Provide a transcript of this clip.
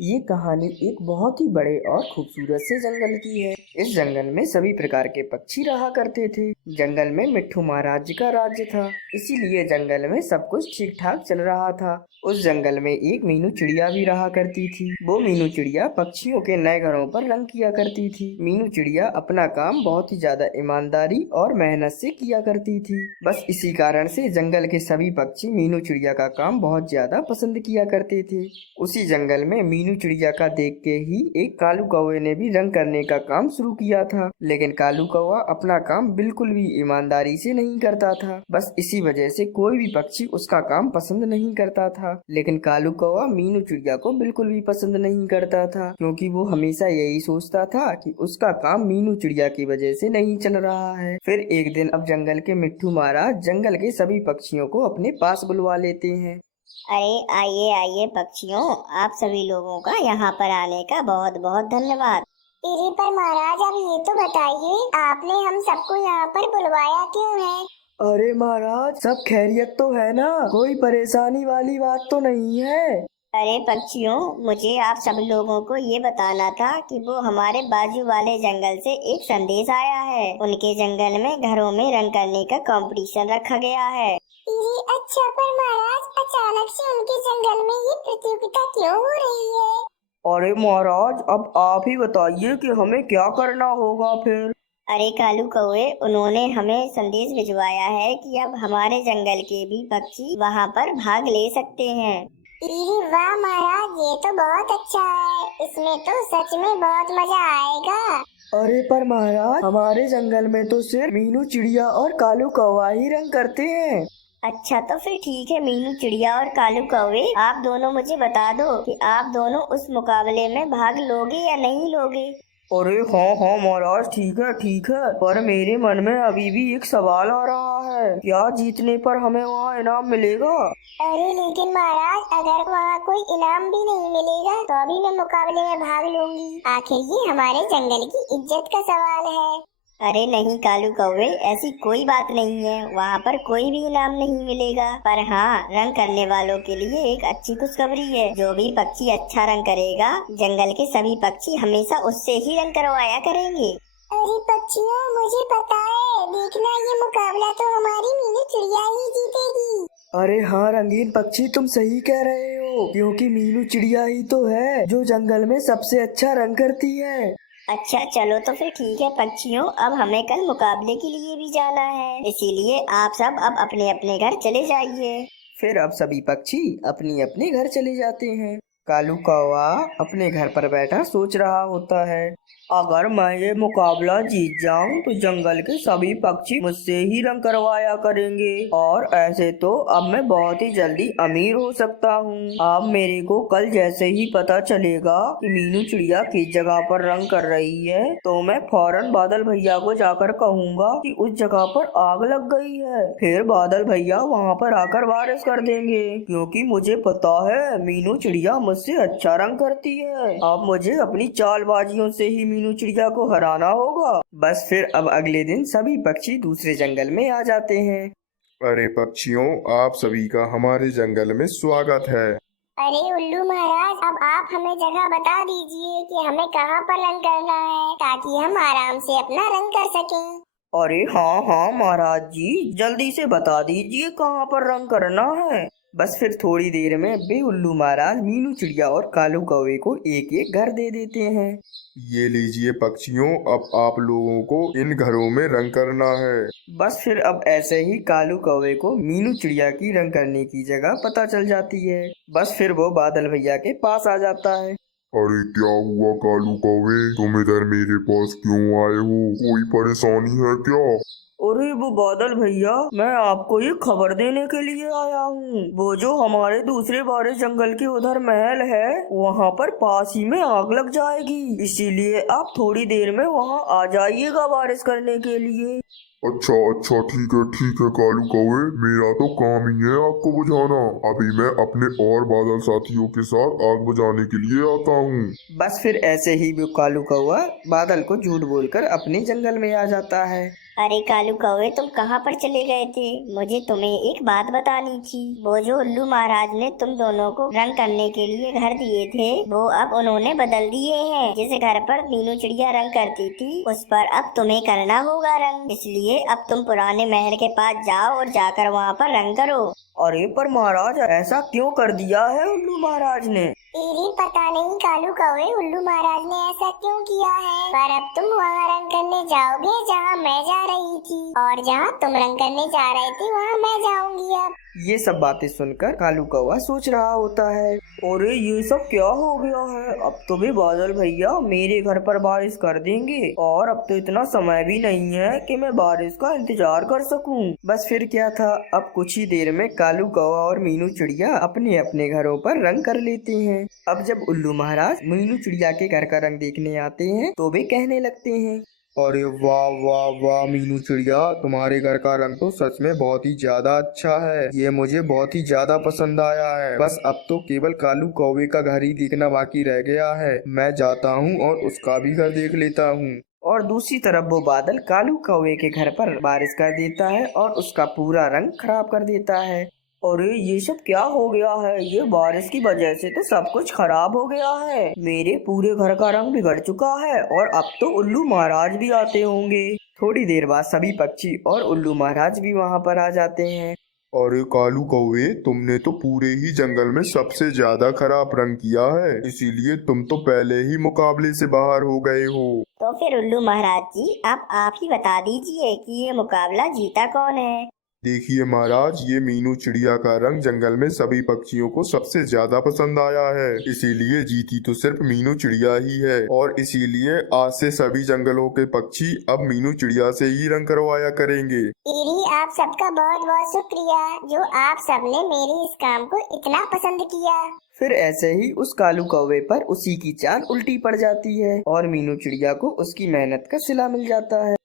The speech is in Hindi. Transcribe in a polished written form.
ये कहानी एक बहुत ही बड़े और खूबसूरत से जंगल की है। इस जंगल में सभी प्रकार के पक्षी रहा करते थे। जंगल में मिट्ठू महाराज का राज्य था, इसीलिए जंगल में सब कुछ ठीक ठाक चल रहा था। उस जंगल में एक मीनू चिड़िया भी रहा करती थी। वो मीनू चिड़िया पक्षियों के नए घरों पर रंग किया करती थी। मीनू चिड़िया अपना काम बहुत ही ज्यादा ईमानदारी और मेहनत से किया करती थी। बस इसी कारण से जंगल के सभी पक्षी मीनू चिड़िया का काम बहुत ज्यादा पसंद किया करते थे। उसी जंगल में मीनू चिड़िया का देख के ही एक कालू कौवे ने भी रंग करने का काम शुरू किया था। लेकिन कालू कौवा अपना काम बिल्कुल भी ईमानदारी से नहीं करता था। बस इसी वजह से कोई भी पक्षी उसका काम पसंद नहीं करता था। लेकिन कालू कौवा मीनू चिड़िया को बिल्कुल भी पसंद नहीं करता था, क्योंकि वो हमेशा यही सोचता था कि उसका काम मीनू चिड़िया की वजह से नहीं चल रहा है। फिर एक दिन अब जंगल के मिट्ठू महाराज जंगल के सभी पक्षियों को अपने पास बुलवा लेते हैं। अरे आइए आइए पक्षियों, आप सभी लोगों का यहाँ पर आने का बहुत बहुत धन्यवाद। अरे पर महाराज अब ये तो बताइए, आपने हम सबको यहाँ पर बुलवाया क्यों है? अरे महाराज, सब खैरियत तो है ना? कोई परेशानी वाली बात तो नहीं है? अरे पक्षियों, मुझे आप सब लोगों को ये बताना था कि वो हमारे बाजू वाले जंगल से एक संदेश आया है। उनके जंगल में घरों में रंग करने का कंपटीशन रखा गया है। ये अच्छा, पर महाराज अचानक से उनके जंगल में ये प्रतियोगिता क्यों हो रही है? अरे महाराज, अब आप ही बताइए कि हमें क्या करना होगा फिर। अरे कालू कौवे, उन्होंने हमें संदेश भिजवाया है कि अब हमारे जंगल के भी पक्षी वहाँ पर भाग ले सकते हैं। वाह महाराज, ये तो बहुत अच्छा है। इसमें तो सच में बहुत मजा आएगा। अरे पर महाराज, हमारे जंगल में तो सिर्फ मीनू चिड़िया और कालू कौवा ही रंग करते हैं। अच्छा तो फिर ठीक है मीनू चिड़िया और कालू कौवे, आप दोनों मुझे बता दो कि आप दोनों उस मुकाबले में भाग लोगे या नहीं लोगे। अरे हाँ हाँ महाराज, ठीक है, पर मेरे मन में अभी भी एक सवाल आ रहा है, क्या जीतने पर हमें वहाँ इनाम मिलेगा? अरे लेकिन महाराज, अगर वहाँ कोई इनाम भी नहीं मिलेगा तो अभी मैं मुकाबले में भाग लूंगी। आखिर ये हमारे जंगल की इज्जत का सवाल है। अरे नहीं कालू कौवे, ऐसी कोई बात नहीं है। वहाँ पर कोई भी इनाम नहीं मिलेगा, पर हाँ, रंग करने वालों के लिए एक अच्छी खुशखबरी है। जो भी पक्षी अच्छा रंग करेगा, जंगल के सभी पक्षी हमेशा उससे ही रंग करवाया करेंगे। अरे पक्षियों, मुझे पता है, देखना ये मुकाबला तो हमारी मीनू चिड़िया ही जीतेगी। अरे हाँ रंगीन पक्षी, तुम सही कह रहे हो, क्योंकि मीनू चिड़िया ही तो है जो जंगल में सबसे अच्छा रंग करती है। अच्छा चलो तो फिर ठीक है पक्षियों, अब हमें कल मुकाबले के लिए भी जाना है, इसीलिए आप सब अब अपने अपने घर चले जाइए। फिर अब सभी पक्षी अपने अपने घर चले जाते हैं। कालू कौवा अपने घर पर बैठा सोच रहा होता है, अगर मैं ये मुकाबला जीत जाऊं तो जंगल के सभी पक्षी मुझसे ही रंग करवाया करेंगे, और ऐसे तो अब मैं बहुत ही जल्दी अमीर हो सकता हूँ। अब मेरे को कल जैसे ही पता चलेगा कि मीनू चिड़िया किस जगह पर रंग कर रही है, तो मैं फौरन बादल भैया को जाकर कहूँगा कि उस जगह पर आग लग गई है। फिर बादल भैया वहाँ पर आकर बारिश कर देंगे, क्योंकि मुझे पता है मीनू चिड़िया मुझसे अच्छा रंग करती है। अब मुझे अपनी चालबाजियों से ही मीनू चिड़िया को हराना होगा। बस फिर अब अगले दिन सभी पक्षी दूसरे जंगल में आ जाते हैं। अरे पक्षियों, आप सभी का हमारे जंगल में स्वागत है। अरे उल्लू महाराज, अब आप हमें जगह बता दीजिए कि हमें कहाँ पर रंग करना है, ताकि हम आराम से अपना रंग कर सकें। अरे हाँ हाँ महाराज जी, जल्दी से बता दीजिए कहाँ पर रंग करना है। बस फिर थोड़ी देर में बे उल्लू महाराज मीनू चिड़िया और कालू कौवे को एक एक घर दे देते हैं। ये लीजिए पक्षियों, अब आप लोगों को इन घरों में रंग करना है। बस फिर अब ऐसे ही कालू कौवे को मीनू चिड़िया की रंग करने की जगह पता चल जाती है। बस फिर वो बादल भैया के पास आ जाता है। अरे क्या हुआ कालू कौवे, तुम इधर मेरे पास क्यों आए हो? कोई परेशानी है क्या? अरे वो बादल भैया, मैं आपको ये खबर देने के लिए आया हूँ। वो जो हमारे दूसरे बारे जंगल के उधर महल है, वहाँ पर पास ही में आग लग जाएगी, इसीलिए आप थोड़ी देर में वहाँ आ जाइएगा बारिश करने के लिए। अच्छा ठीक है कालू कौवे, मेरा तो काम ही है आग को बुझाना। अभी मैं अपने और बादल साथियों के साथ आग बुझाने के लिए आता हूँ। बस फिर ऐसे ही वो कालू कौवा बादल को झूठ बोलकर अपने जंगल में आ जाता है। अरे कालू कौवे, तुम कहाँ पर चले गए थे? मुझे तुम्हें एक बात बतानी थी। वो जो उल्लू महाराज ने तुम दोनों को रंग करने के लिए घर दिए थे, वो अब उन्होंने बदल दिए हैं। जिस घर पर मीनू चिड़िया रंग करती थी, उस पर अब तुम्हें करना होगा रंग। इसलिए अब तुम पुराने महल के पास जाओ और जाकर वहाँ पर रंग करो। अरे पर महाराज, ऐसा क्यों कर दिया है उल्लू महाराज ने? तेरी पता नहीं कालू कौवे, उल्लू महाराज ने ऐसा क्यों किया है। पर अब तुम वहाँ रंग करने जाओगे जहाँ मैं जा रही थी, और जहाँ तुम रंग करने जा रहे थे वहाँ मैं जाऊंगी अब। ये सब बातें सुनकर कालू कौवा सोच रहा होता है, अरे ये सब क्या हो गया है? अब तो भी बादल भैया मेरे घर पर बारिश कर देंगे, और अब तो इतना समय भी नहीं है कि मैं बारिश का इंतजार कर सकूं। बस फिर क्या था, अब कुछ ही देर में कालू कौवा और मीनू चिड़िया अपने अपने घरों पर रंग कर लेते हैं। अब जब उल्लू महाराज मीनू चिड़िया के घर का रंग देखने आते हैं तो वे कहने लगते हैं, अरे वाह वाह वाह मीनू चिड़िया, तुम्हारे घर का रंग तो सच में बहुत ही ज्यादा अच्छा है। ये मुझे बहुत ही ज्यादा पसंद आया है। बस अब तो केवल कालू कौवे का घर ही देखना बाकी रह गया है। मैं जाता हूँ और उसका भी घर देख लेता हूँ। और दूसरी तरफ वो बादल कालू कौवे के घर पर बारिश कर देता है और उसका पूरा रंग खराब कर देता है। अरे ये सब क्या हो गया है? ये बारिश की वजह से तो सब कुछ खराब हो गया है। मेरे पूरे घर का रंग बिगड़ चुका है, और अब तो उल्लू महाराज भी आते होंगे। थोड़ी देर बाद सभी पक्षी और उल्लू महाराज भी वहाँ पर आ जाते हैं। अरे कालू कौवे, तुमने तो पूरे ही जंगल में सबसे ज्यादा खराब रंग किया है, इसीलिए तुम तो पहले ही मुकाबले से बाहर हो गए हो। तो फिर उल्लू महाराज जी, अब आप ही बता दीजिए कि ये मुकाबला जीता कौन है? देखिए महाराज, ये मीनू चिड़िया का रंग जंगल में सभी पक्षियों को सबसे ज्यादा पसंद आया है, इसीलिए जीती तो सिर्फ मीनू चिड़िया ही है। और इसीलिए आज से सभी जंगलों के पक्षी अब मीनू चिड़िया से ही रंग करवाया करेंगे। ईरी, आप सबका बहुत बहुत शुक्रिया, जो आप सबने मेरे इस काम को इतना पसंद किया। फिर ऐसे ही उस कालू कौवे पर उसी की चाल उल्टी पड़ जाती है और मीनू चिड़िया को उसकी मेहनत का सिला मिल जाता है।